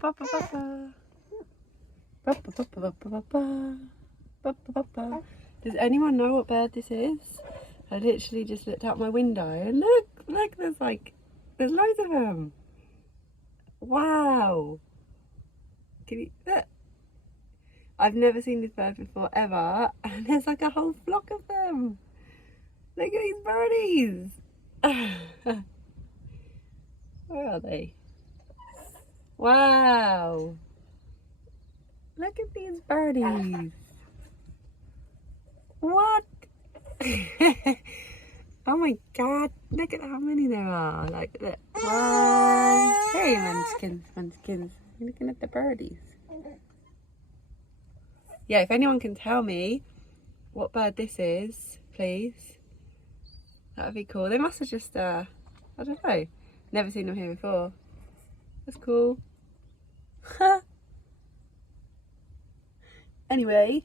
ba ba ba ba. Ba ba ba ba ba ba ba. Ba ba ba ba. Does anyone know what bird this is? I literally just looked out my window and look, there's loads of them. Wow. Can you look? I've never seen this bird before ever, and there's like a whole flock of them. Look at these birdies. Where are they? Wow. Look at these birdies. What? Oh my god, look at how many there are. Like, look. One. Hey, munchkins. You're looking at the birdies. Yeah, if anyone can tell me what bird this is, please. That would be cool. They must have just, I don't know. Never seen them here before. That's cool. Anyway.